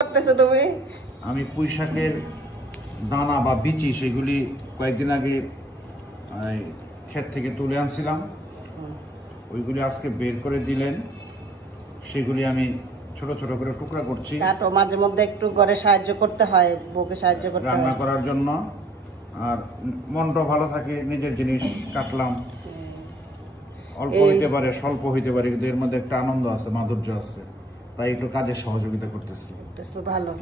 করতেছো তুমি? আমি পুঁই শাকের দানা বা বিচি সেগুলি কয়েকদিন আগে ক্ষেত থেকে তুলে আনছিলাম, ওইগুলি আজকে বের করে দিলেন। সেগুলি আমি ছোট ছোট করে টুকরা করছি। কাটো, মাঝে মধ্যে একটু ঘরে সাহায্য করতে হয়, বউকে সাহায্য করতে হয় রান্না করার জন্য, আর মনটা ভালো থাকে। নিজের জিনিস কাটলাম, অল্প হইতে পারে স্বল্প হইতে পারে, কিন্তু এর মধ্যে একটা আনন্দ আছে, মাধুর্য আছে, তাই একটু কাজের সহযোগিতা করতেছি। ভালো।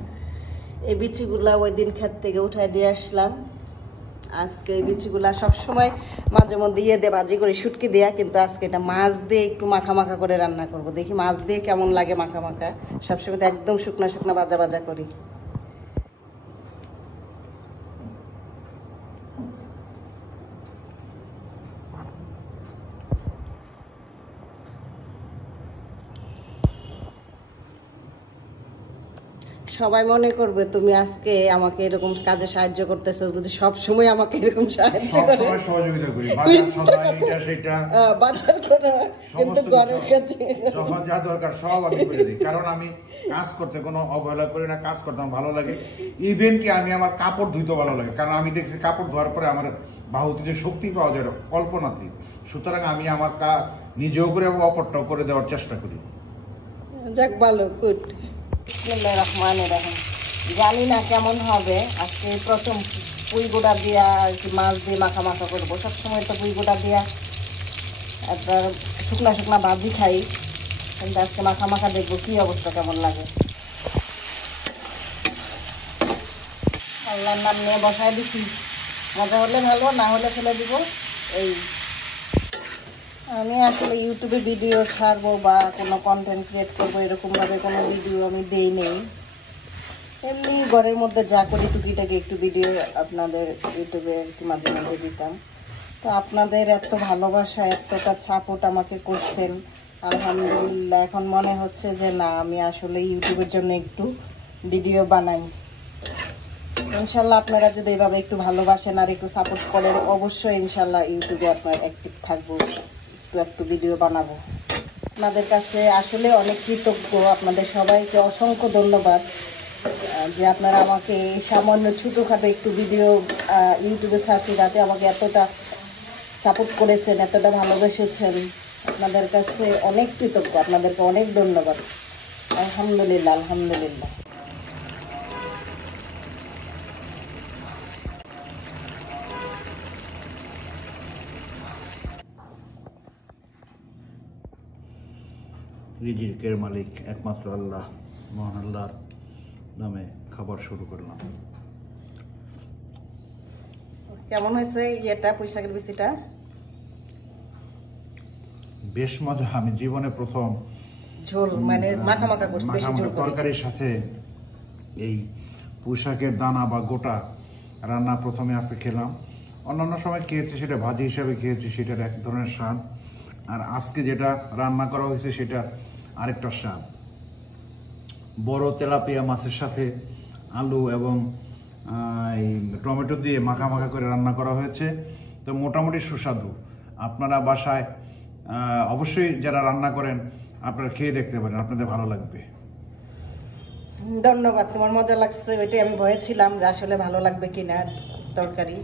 এই বিচিগুলা ওই দিন ক্ষেত থেকে উঠায় দিয়ে আসলাম। আজকে এই বিচিগুলা সবসময় মাঝে মধ্যে দিয়ে ভাজি করে শুটকি দেয়া, কিন্তু আজকে এটা মাছ দিয়ে একটু মাখা মাখা করে রান্না করব। দেখি মাছ দিয়ে কেমন লাগে মাখা মাখা। সবসময় তো একদম শুকনা শুকনা ভাজা ভাজা করি। সবাই মনে করবে তুমি আজকে আমাকে এরকম কাজে সাহায্য করতেছো, বুঝি সব সময় আমাকে এরকম সাহায্য করে, সব সময় সহযোগিতা করি, বাজার সদাই এটা সেটা বাজার করে, কিন্তু ঘরের কাছে যখন যা দরকার সব আমি করে দিই। কারণ আমি কাজ করতে কোনো অবহেলা করি না, কাজ করতে আমার ভালো লাগে। ইভেন কি আমি আমার কাপড় ধুইতে ভালো লাগে, কারণ আমি দেখছি কাপড় ধোয়ার পরে আমার বাহুতে যে শক্তি পাওয়া যায় কল্পনাতীত। সুতরাং আমি আমার কাজ নিজেও করে এবং অপরটাও করে দেওয়ার চেষ্টা করি। যাক, ভালো, গুড। বিসমিল্লাহির রহমানির রহিম। জানি না কেমন হবে, আজকে প্রথম পুঁই গোড়া দিয়া আর কি মাছ দিয়ে মাখা মাখা করবো। সবসময় তো পুঁই গোড়া দিয়া একবার শুকনা শুকনা ভাজি খাই, কিন্তু আজকে মাখা মাখা দেখবো কি অবস্থা, কেমন লাগে। আল্লাহর নাম নিয়ে বসায় দিছি, মজা হলে ভালো, না হলে ফেলে দিব। এই আমি আসলে ইউটিউবে ভিডিও ছাড়বো বা কোনো কন্টেন্ট ক্রিয়েট করবো এরকমভাবে কোনো ভিডিও আমি দেই নেই। এমনি ঘরের মধ্যে যা করি টুকিটাকি একটু ভিডিও আপনাদের ইউটিউবে একটু মাঝে মাঝে দিতাম। তো আপনাদের এত ভালোবাসা, এতটা সাপোর্ট আমাকে করছেন, আলহামদুলিল্লাহ। এখন মনে হচ্ছে যে না, আমি আসলে ইউটিউবের জন্য একটু ভিডিও বানাই। ইনশাল্লাহ আপনারা যদি এইভাবে একটু ভালোবাসেন আর একটু সাপোর্ট করেন, অবশ্যই ইনশাল্লাহ ইউটিউবে আপনার অ্যাক্টিভ থাকবো, একটু ভিডিও বানাবো। আপনাদের কাছে আসলে অনেক কৃতজ্ঞ, আপনাদের সবাইকে অসংখ্য ধন্যবাদ যে আপনারা আমাকে এই সামান্য ছোটোখাটো একটু ভিডিও ইউটিউবে ছাড়ছি, যাতে আমাকে এতটা সাপোর্ট করেছেন, এতটা ভালোবেসেছেন। আপনাদের কাছে অনেক কৃতজ্ঞ, আপনাদেরকে অনেক ধন্যবাদ। আলহামদুলিল্লাহ, আলহামদুলিল্লাহ। রিজিকের মালিক একমাত্র আল্লাহ, মহান আল্লাহর নামে খাবার শুরু করলাম। কেমন হয়েছে এটা পুঁই শাকের বিচিটা? বেশ মজা। আমি জীবনে প্রথম ঝোল মানে মাখা মাখা করছি, বেশি ঝোল করি। তরকারির সাথে এই পুঁই শাকের দানা বা গোটা রান্না প্রথমে আজকে খেলাম। অন্যান্য সময় খেয়েছি, সেটা ভাজি হিসাবে খেয়েছি, সেটার এক ধরনের স্বাদ। আর আজকে যেটা রান্না করা হয়েছে সেটা আরেকটা স্বাদ। বড় তেলাপিয়া মাছের সাথে আলু এবং এই টমেটো দিয়ে মাখা মাখা করে রান্না করা হয়েছে। তো মোটামুটি সুস্বাদু। আপনারা বাসায় অবশ্যই যারা রান্না করেন আপনারা খেয়ে দেখতে পারেন, আপনাদের ভালো লাগবে। ধন্যবাদ, তোমার মজা লাগছে ওইটাই আমি ভয়ে ছিলাম যে আসলে ভালো লাগবে কিনা তরকারি।